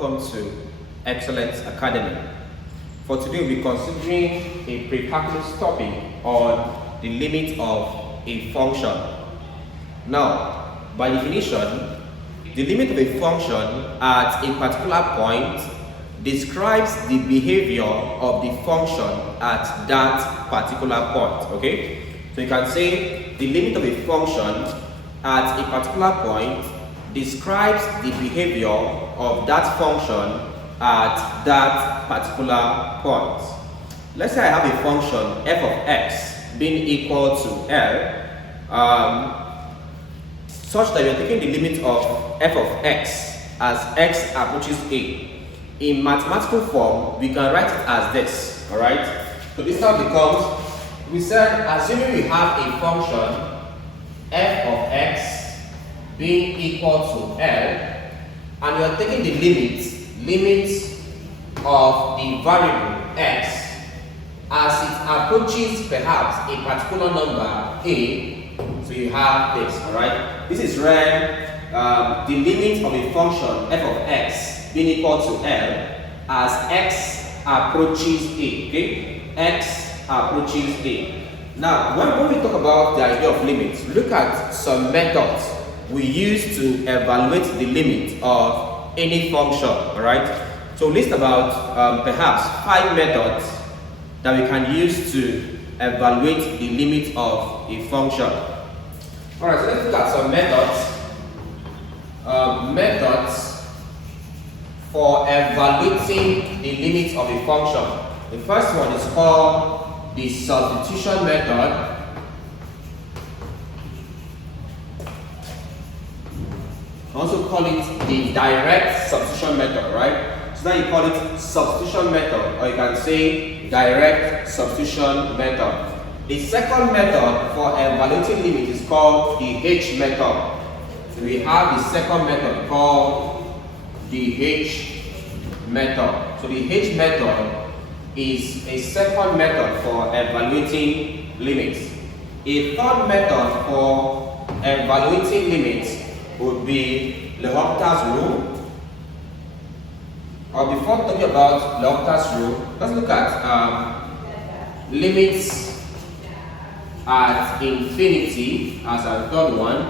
welcome to Excellence Academy. For today, we'll be considering a pre-calculus topic on the limit of a function. Now, by definition, the limit of a function at a particular point describes the behavior of the function at that particular point. Okay? So you can say the limit of a function at a particular point describes the behavior of that function at that particular point. Let's say I have a function f of x being equal to L, such that you're taking the limit of f of x as x approaches a. In mathematical form, we can write it as this. Alright? So this now becomes, we said, assuming we have a function f of x being equal to L, and we are taking the limit of the variable x as it approaches perhaps a particular number a. So you have this, alright? This is where the limit of a function f of x being equal to L as x approaches a, okay? X approaches a. Now, when we talk about the idea of limits, look at some methods we use to evaluate the limit of any function, alright? So list about perhaps 5 methods that we can use to evaluate the limit of a function. Alright, so let's look at some methods for evaluating the limit of a function. The first one is called the substitution method. Also call it the direct substitution method, right? So now you call it substitution method, or you can say direct substitution method. The second method for evaluating limit is called the H method. So we have the second method called the H method. So the H method is a second method for evaluating limits. A third method for evaluating limits would be L'Hopital's rule. Or before talking about L'Hopital's rule, let's look at limits at infinity as a third one.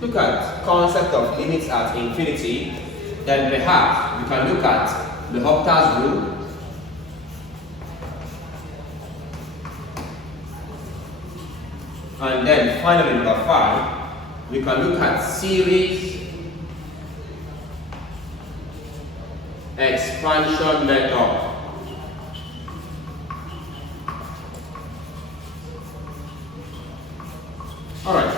Look at concept of limits at infinity. Then perhaps we can look at L'Hopital's rule. And then finally, number 5, we can look at series expansion method. Alright,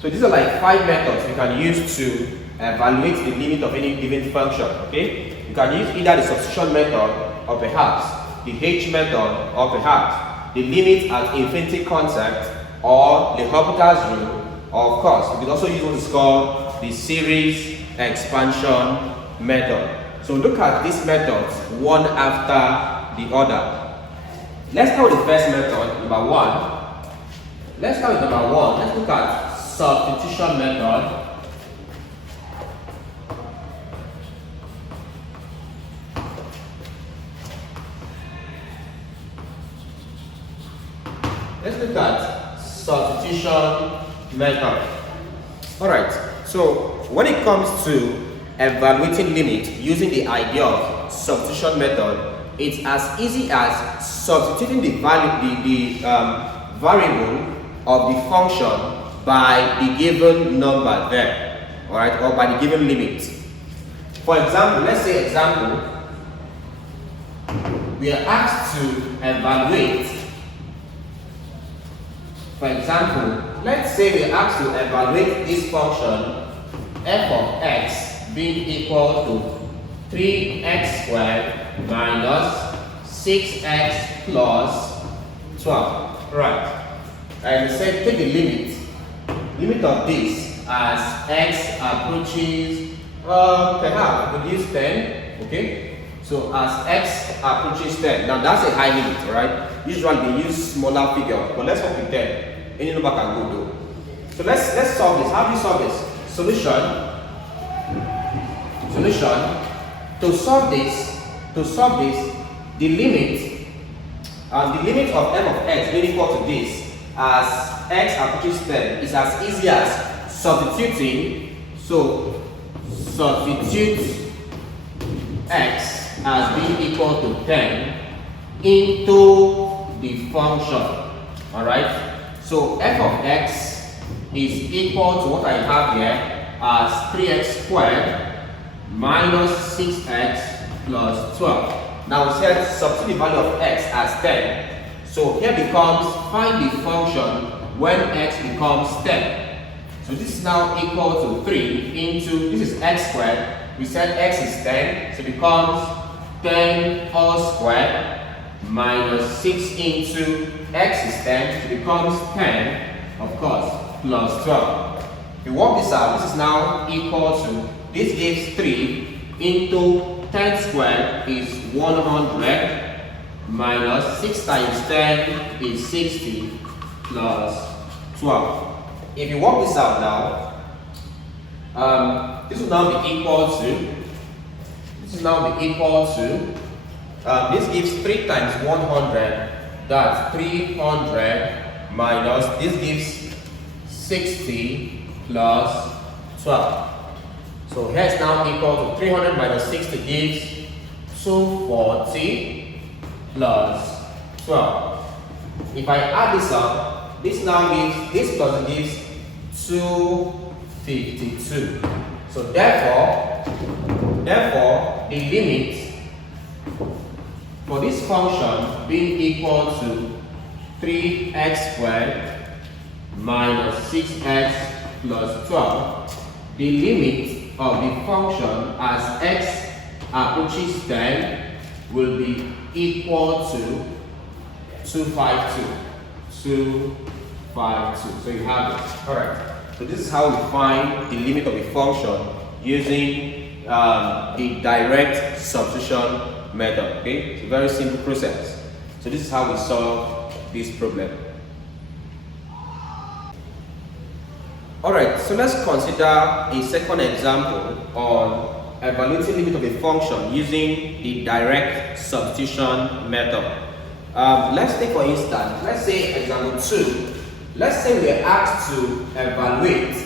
so these are like 5 methods we can use to evaluate the limit of any given function. Okay, you can use either the substitution method, or perhaps the H method, or perhaps the limit at infinity concept, or the L'Hopital's rule. Of course, we can also use what is called the series expansion method. So look at these methods one after the other. Let's start with the first method, number 1. Let's start with number 1. Let's look at substitution method. Let's look at substitution method. Alright, so when it comes to evaluating limit using the idea of substitution method, it's as easy as substituting the variable of the function by the given number there, alright, or by the given limit. For example, let's say we are asked to evaluate. For example, let's say we are asked to evaluate this function f of x being equal to 3x squared minus 6x plus 12. Right. And we said take the limit of this as x approaches, perhaps we use 10. Okay. So as x approaches 10. Now that's a high limit, right? Usually they use smaller figure, but let's work with 10. Any number can go though. So let's solve this. How do you solve this? Solution. So Solution. To solve this, the limit of f of x being equal to this as x approaches 10 is as easy as substituting. So substitute x as being equal to 10 into the function. Alright? So f of x is equal to what I have here as 3x squared minus 6x plus 12. Now we said substitute the value of x as 10. So here becomes find the function when x becomes 10. So this is now equal to 3 into, this is x squared. We said x is 10, so it becomes 10 all squared minus 6 into x is 10, so it becomes 10, of course, plus 12. If you work this out, this is now equal to, this gives 3 into 10 squared is 100 minus 6 times 10 is 60 plus 12. If you work this out now, this will now be equal to, this gives 3 times 100, that's 300 minus, this gives 60 plus 12. So here is now equal to 300 minus 60 gives 240 plus 12. If I add this up, this now gives, this plus gives 252. So therefore, the limit for this function being equal to 3x squared minus 6x plus 12, the limit of the function as x approaches 10 will be equal to 252. So you have it. Alright. So this is how we find the limit of a function using the direct substitution method. Okay, it's a very simple process. So this is how we solve this problem. Alright, so let's consider a second example on evaluating limit of a function using the direct substitution method. Let's take for instance, let's say example 2. Let's say we are asked to evaluate.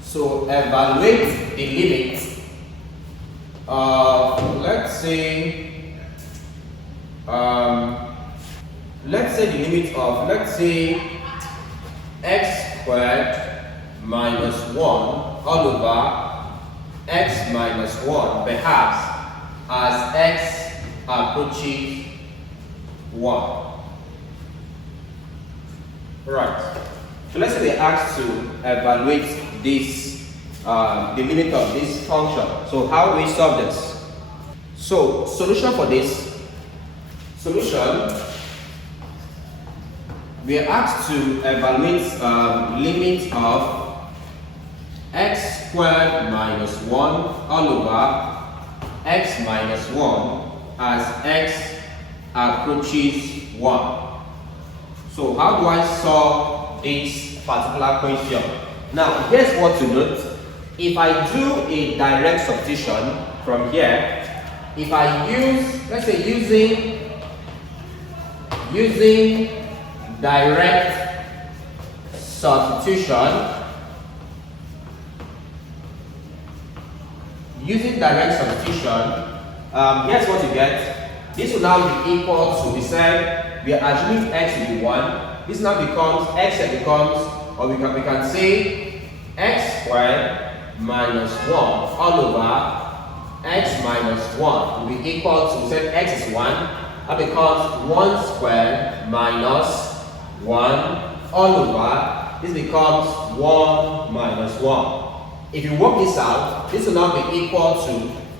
So evaluate the limit of, let's say the limit of, let's say x squared minus 1 all over x minus 1, perhaps as x approaches 1. Right. So let's say we are asked to evaluate this, the limit of this function. So how do we solve this? So solution for this, we are asked to evaluate limit of x squared minus 1 all over x minus 1 as x approaches 1. So how do I solve this particular question? Now here's what to note. If I do a direct substitution from here, if I use, let's say using direct substitution, here's what you get. This will now be equal to, we said we are assuming x to be 1. This now becomes, or we can say x squared minus 1 all over x minus 1 will be equal to, we said x is 1. That becomes 1 squared minus 1 all over, this becomes 1 minus 1. If you work this out, this will now be equal to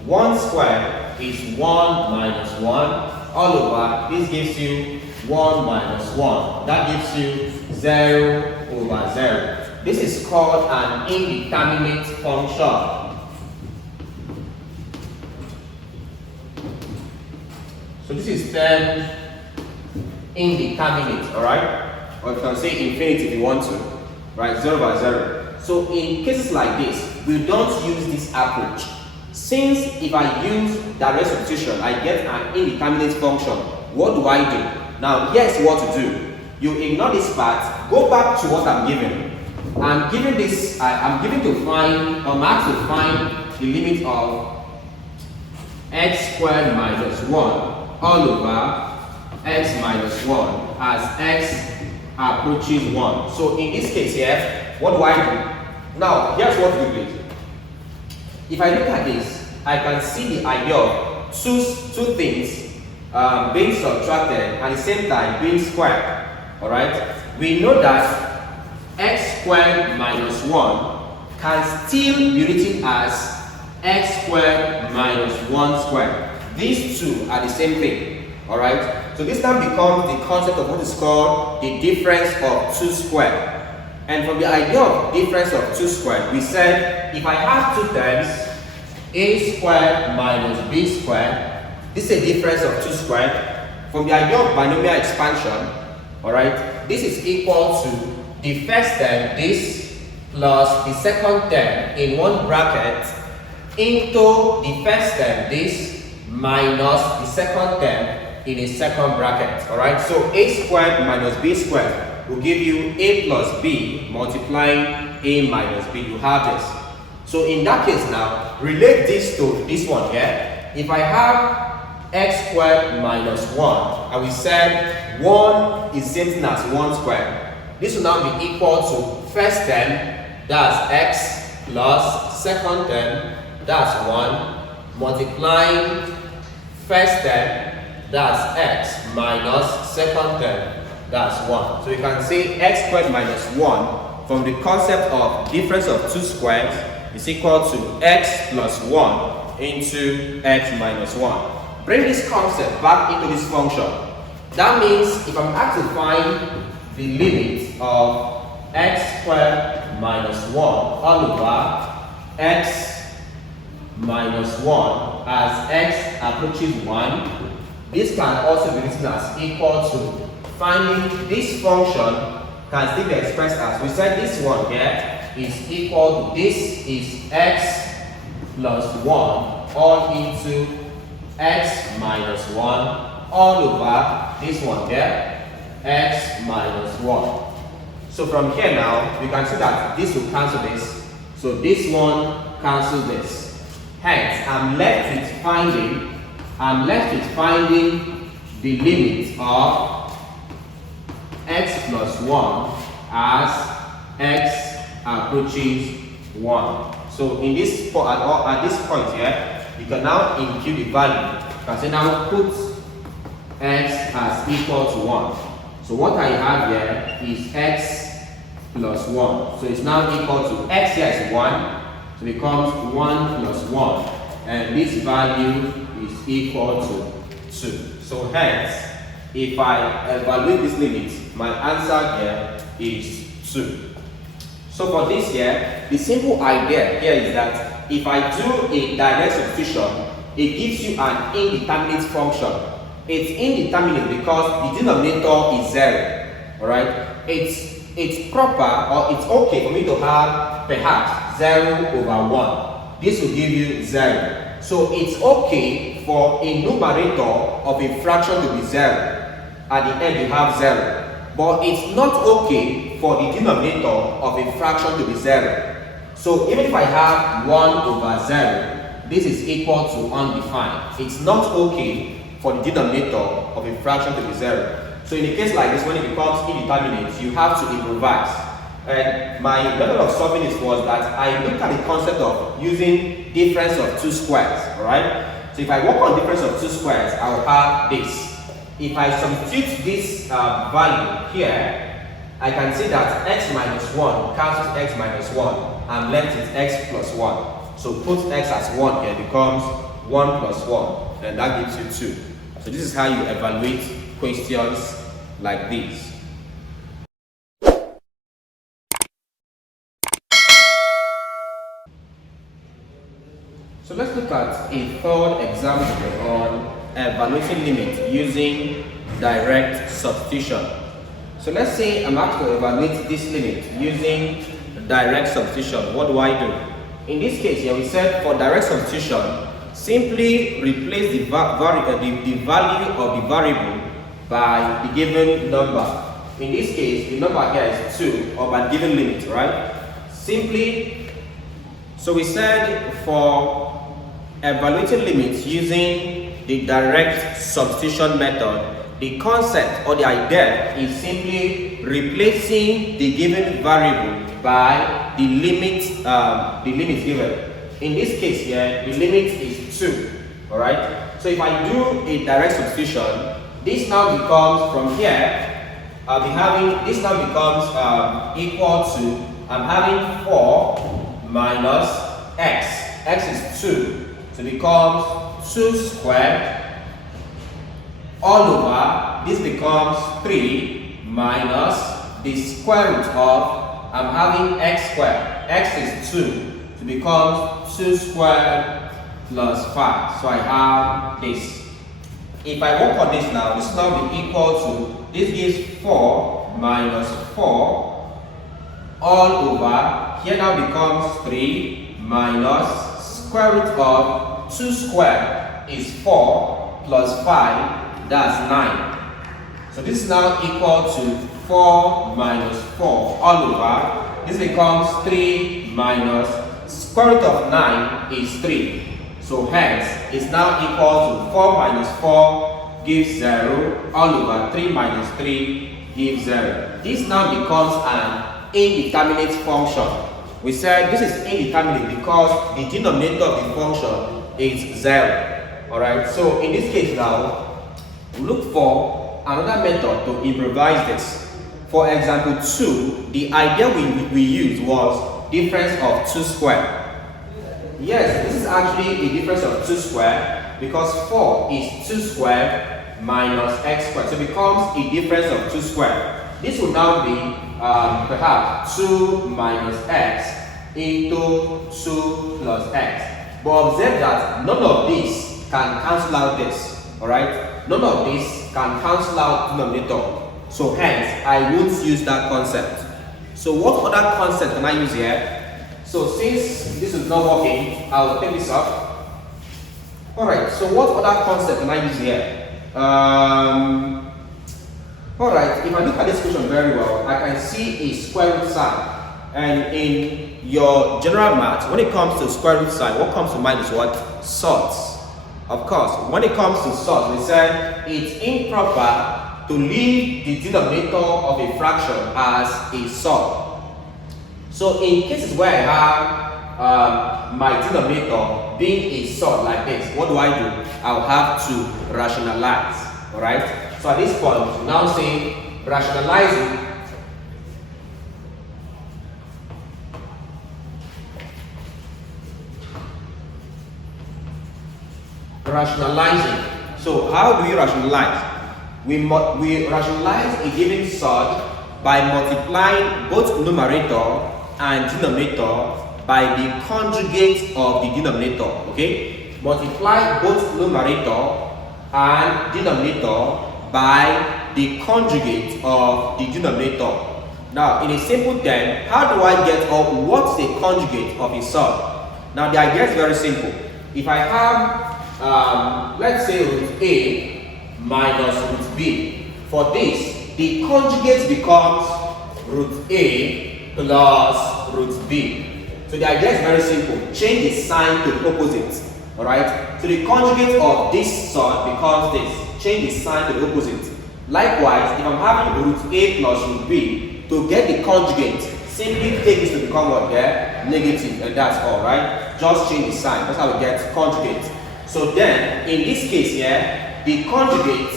1 squared is 1 minus 1 all over, this gives you 1 minus 1. That gives you 0 over 0. This is called an indeterminate function. So this is termed indeterminate, alright? Or you can say infinity if you want to, right? 0 over 0. So in cases like this, we don't use this approach. Since if I use direct substitution, I get an indeterminate function, what do I do? Now, here's what to do. You ignore this part, go back to what I'm given. I'm given this, I'm asked to find the limit of x squared minus 1 all over x minus 1 as x approaches 1. So in this case here, what do I do? Now, here's what to do, please. If I look at this, I can see the idea of two things being subtracted and at the same time being squared. Alright? We know that x squared minus 1 can still be written as x squared minus 1 squared. These two are the same thing. Alright? So this now becomes the concept of what is called the difference of 2 squared. And from the idea of difference of 2 squared, we said if I have two terms, a squared minus b squared, this is a difference of 2 squared. From the idea of binomial expansion, alright, this is equal to the first term, this, plus the second term in one bracket into the first term, this, minus the second term in a second bracket. Alright, so a squared minus b squared will give you a plus b multiplying a minus b. You have this. So in that case now, relate this to this one here. If I have x squared minus 1, and we said 1 is same thing as 1 squared, this will now be equal to first term, that's x, plus second term, that's 1, multiplying first term, that's x, minus second term, that's 1. So you can say x squared minus 1 from the concept of difference of 2 squares is equal to x plus 1 into x minus 1. Bring this concept back into this function. That means if I'm asked to find the limit of x squared minus 1 all over x minus 1 as x approaches 1, this can also be written as equal to finding this function can still be expressed as, we said this one here is equal to, this is x plus 1 all into x minus 1 all over this one here, x minus 1. So from here now, we can see that this will cancel this. So this one cancels this. Hence, I'm left with finding the limit of x plus 1 as x approaches 1. So in this at this point here, you can now impute the value. You can say now put x as equal to 1. So what I have here is x plus 1. So it's now equal to x here is 1. So it becomes 1 plus 1. And this value is equal to 2. So hence, if I evaluate this limit, my answer here is 2. So for this here, the simple idea here is that if I do a direct substitution, it gives you an indeterminate function. It's indeterminate because the denominator is 0. Alright? It's proper or it's okay for me to have perhaps 0 over 1. This will give you 0. So it's okay for a numerator of a fraction to be 0. At the end you have 0. But it's not okay for the denominator of a fraction to be 0. So even if I have 1 over 0, this is equal to undefined. It's not okay for the denominator of a fraction to be 0. So in a case like this, when it becomes indeterminate, you have to improvise. And my method of solving this was that I looked at the concept of using difference of 2 squares. Alright? So if I work on difference of 2 squares, I will have this. If I substitute this value here, I can see that x minus 1 cancels x minus 1. I'm left with x plus 1. So put x as 1 here becomes 1 plus 1. And that gives you 2. So this is how you evaluate questions like these. So let's look at a third example on evaluating limit using direct substitution. So let's say I'm asked to evaluate this limit using direct substitution. What do I do? In this case here, we said for direct substitution, simply replace the value of the variable by the given number. In this case, the number here is 2, or by given limit, right? Simply, so we said for evaluating limits using the direct substitution method, the concept or the idea is simply replacing the given variable by the limit given. In this case here, the limit is 2, all right? So if I do a direct substitution, this now becomes from here, I'll be having, this now becomes equal to, I'm having 4 minus x. X is 2. So it becomes 2 squared all over, this becomes 3 minus the square root of, I'm having x squared. X is 2. So it becomes 2 squared plus 5. So I have this. If I work on this now, this now be equal to, this gives 4 minus 4 all over, here now becomes 3 minus square root of 2 squared is 4 plus 5, that's 9. So this is now equal to 4 minus 4 all over, this becomes 3 minus square root of 9 is 3. So hence, it's now equal to 4 minus 4 gives 0, all over 3 minus 3 gives 0. This now becomes an indeterminate function. We said this is indeterminate because the denominator of the function is 0. Alright, so in this case now, look for another method to improvise this. For example 2, the idea we used was difference of 2 squared. Yes, this is actually a difference of 2 squared because 4 is 2 squared minus x squared. So it becomes a difference of 2 squared. This would now be perhaps 2 minus x into 2 plus x. But observe that none of this can cancel out this. Alright? None of this can cancel out denominator. So hence, I won't use that concept. So what other concept can I use here? So since this is not working, I will take this off. Alright, so what other concept can I use here? Alright, if I look at this question very well, I can see a square root sign. And in your general math, when it comes to square root sign, what comes to mind is what? Surds. Of course, when it comes to surds, we said it's improper to leave the denominator of a fraction as a surd. So in cases where I have my denominator being a surd like this, what do? I'll have to rationalize. Alright? So at this point, now say rationalizing So how do we rationalize? We rationalize a given surd by multiplying both numerator and denominator by the conjugate of the denominator. Okay, multiply both numerator and denominator by the conjugate of the denominator. Now, in a simple term, how do I get what's the conjugate of a surd? Now, the idea is very simple. If I have, let's say root A minus root B, for this, the conjugate becomes root A plus root B. So the idea is very simple. Change the sign to opposite. Alright? So the conjugate of this surd becomes this. Change the sign to the opposite. Likewise, if I'm having root A plus root B, to get the conjugate, simply take this to become what there? Negative, and that's all, right? Just change the sign. That's how we get conjugate. So then, in this case here, the conjugate,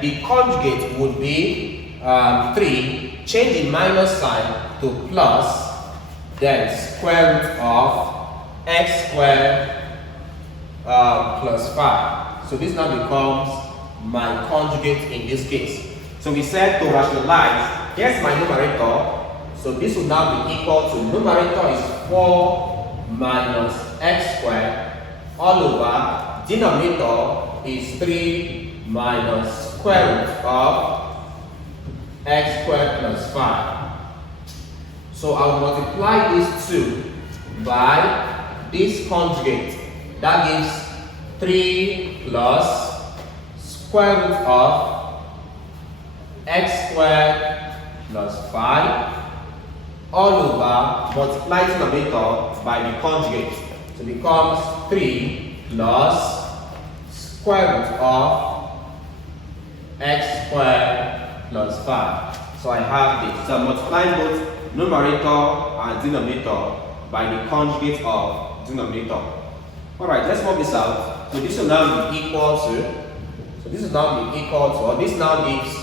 the conjugate would be 3, change the minus sign to plus, then square root of x squared plus 5. So this now becomes my conjugate in this case. So we said to rationalize, here's my numerator. So this will now be equal to, numerator is 4 minus x squared all over, denominator is 3 minus square root of x squared plus 5. So I'll multiply these two by this conjugate. That gives 3 plus square root of x squared plus 5 all over multiply denominator by the conjugate. So it becomes 3 plus square root of x squared plus 5. So I have this. So I'm multiplying both numerator and denominator by the conjugate of denominator. Alright, let's work this out. So this will now be equal to, or this now gives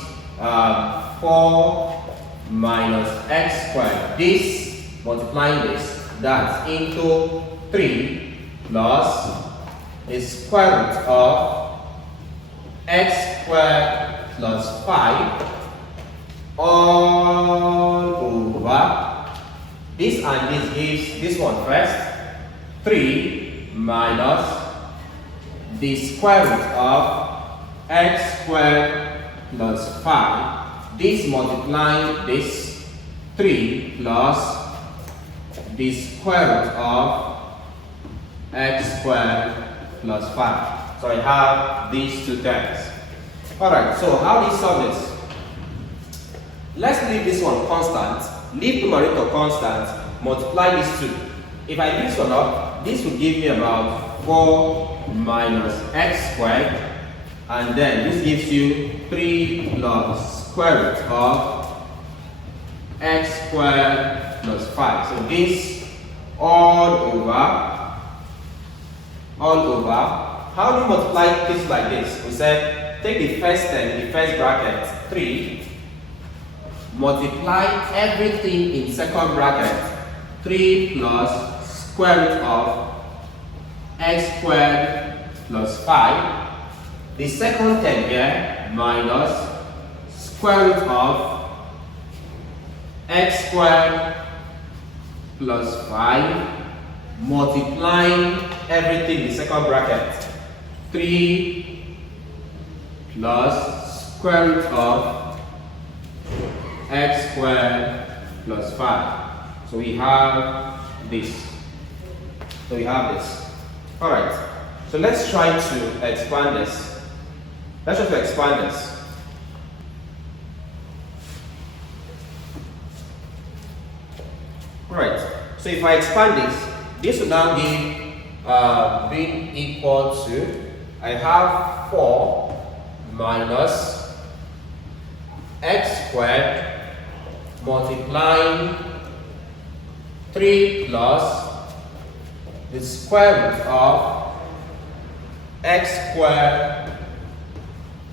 4 minus x squared. This, multiplying this, that's into 3 plus the square root of x squared plus 5 all over this, and this gives this one first 3 minus the square root of x squared plus 5. This multiplying this 3 plus the square root of x squared plus 5. So I have these two terms. Alright, so how do you solve this? Let's leave this one constant, leave numerator constant, multiply these two. If I leave this one up, this will give me about 4 minus x squared, and then this gives you 3 plus square root of x squared plus 5. So this all over. How do you multiply this like this? We said take the first term in the first bracket, 3, multiply everything in second bracket, 3 plus square root of x squared plus 5. The second term here minus square root of x squared plus 5, multiplying everything in the second bracket, 3 plus square root of x squared plus 5. So we have this. Alright, so let's try to expand this. Alright, so if I expand this will now give being equal to, I have 4 minus x squared multiplying 3 plus the square root of x squared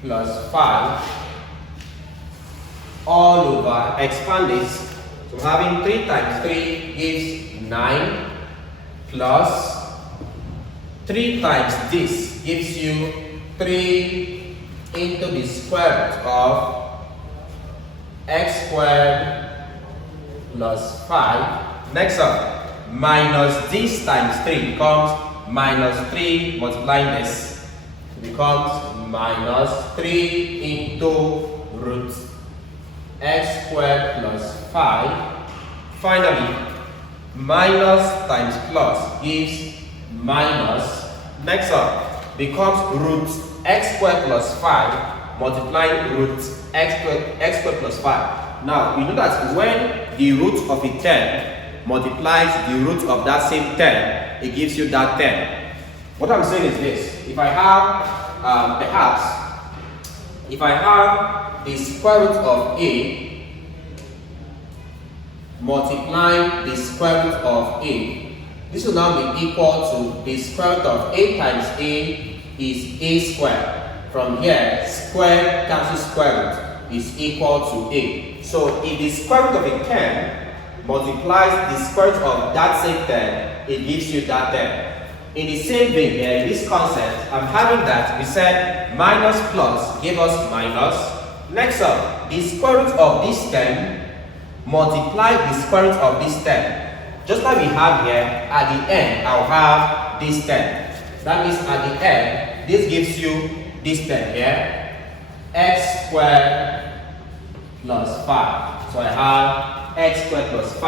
plus 5 all over, expand this. So having 3 times 3 gives 9 plus 3 times this gives you 3 into the square root of x squared plus 5. Next up, minus this times 3 becomes minus 3 multiplying this. It becomes minus 3 into root x squared plus 5. Finally, minus times plus gives minus. Next up becomes root x squared plus 5 multiplying root x squared plus 5. Now you know that when the root of a term multiplies the root of that same term, it gives you that term. What I'm saying is this: if I have if I have the square root of a multiplying the square root of a, this will now be equal to the square root of a times a is a squared. From here, square cancels square root is equal to a. So if the square root of a term multiplies the square root of that same term, it gives you that term. In the same vein here, in this concept, I'm having that we said minus plus gave us minus. Next up, the square root of this term multiply the square root of this term. Just like we have here, at the end, I'll have this term. That means at the end, this gives you this term here, x squared plus 5. 5. So I have x squared plus 5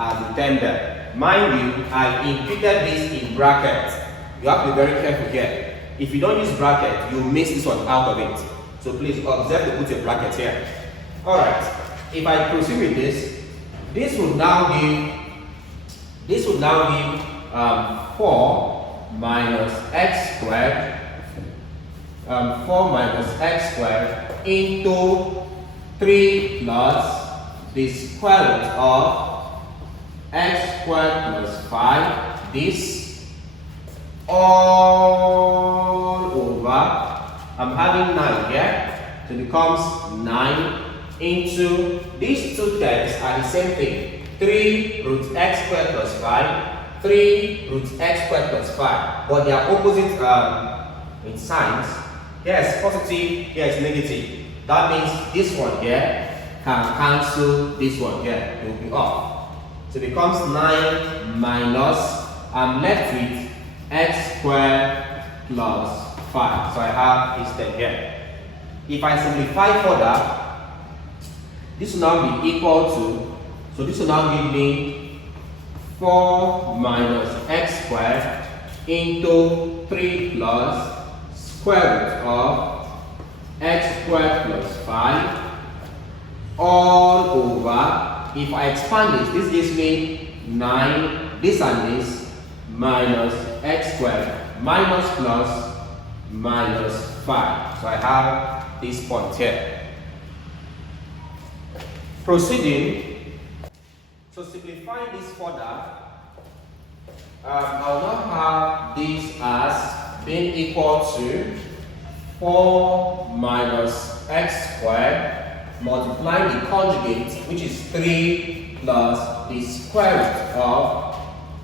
as the term there. Mind you, I've included this in brackets. You have to be very careful here. If you don't use bracket, you miss this one out of it. So please observe to put a bracket here. Alright, if I proceed with this, this would now give 4 minus x squared 4 minus x squared into 3 plus the square root of x squared plus 5, this all over, I'm having 9 here, so it becomes 9 into these two terms are the same thing, 3 root x squared plus 5, 3 root x squared plus 5, but they are opposite in signs. Here is positive, here is negative. That means this one here can cancel this one here, it will be off. So it becomes 9 minus, I'm left with x squared plus 5. So I have this term here. If I simplify further, this will now be equal to, so this will now give me 4 minus x squared into 3 plus square root of x squared plus 5 all over, if I expand this gives me 9, this and this, minus x squared, minus plus, minus 5. So I have this point here. Proceeding, so simplifying this further, I'll now have this as being equal to 4 minus x squared multiplying the conjugate, which is 3 plus the square root of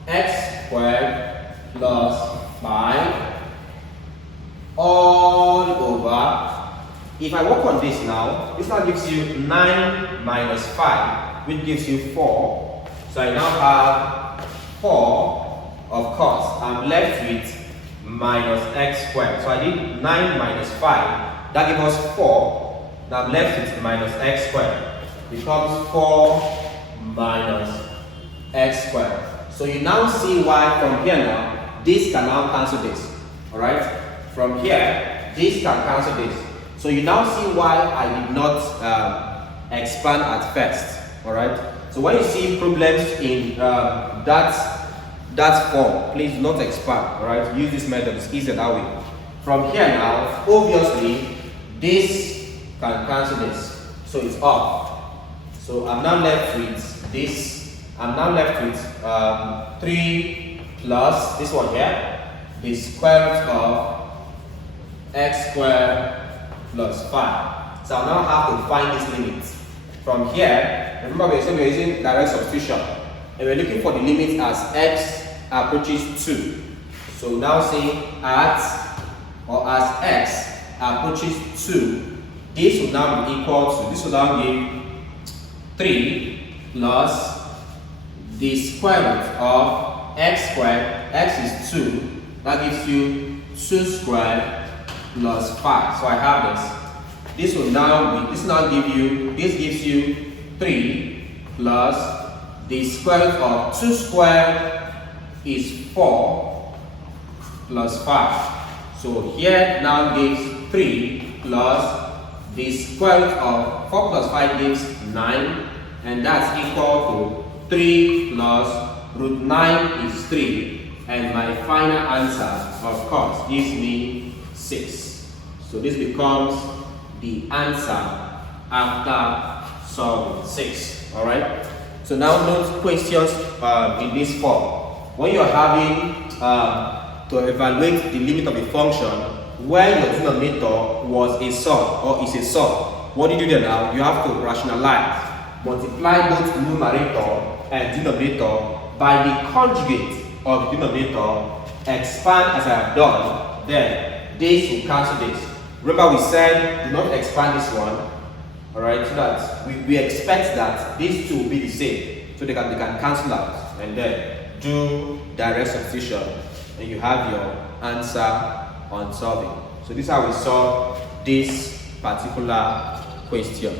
x squared plus 5 all over. If I work on this now, this now gives you 9 minus 5, which gives you 4. So I now have 4, of course, I'm left with minus x squared. So I did 9 minus 5, that gives us 4. Now I'm left with minus x squared. Becomes 4 minus x squared. So you now see why from here now, this can now cancel this. Alright? From here, this can cancel this. So you now see why I did not expand at first. Alright? So when you see problems in that form, please do not expand. Alright? Use this method, it's easier that way. From here now, obviously, this can cancel this. So it's off. So I'm now left with this. I'm now left with 3 plus this one here, the square root of x squared plus 5. So I now have to find this limit. From here, remember we're using direct substitution. And we're looking for the limit as x approaches 2. So now say as x approaches 2, this will now be equal to, this will now give 3 plus the square root of x squared, x is 2, that gives you 2 squared plus 5. So I have this. This will now be, this gives you 3 plus the square root of 2 squared is 4 plus 5. So here now gives 3 plus the square root of 4 plus 5 gives 9, and that's equal to 3 plus root 9 is 3, and my final answer, of course, gives me 6. So this becomes the answer after solving 6. Alright? So now note questions in this form. When you're having to evaluate the limit of a function where your denominator was a sum or is a sum, what do you do there now? You have to rationalize. Multiply both numerator and denominator by the conjugate of the denominator, expand as I have done, then this will cancel this. Remember we said do not expand this one, alright, so that we expect that these two will be the same, so they can cancel out, and then do direct substitution, and you have your answer on solving. So this is how we solve this particular question.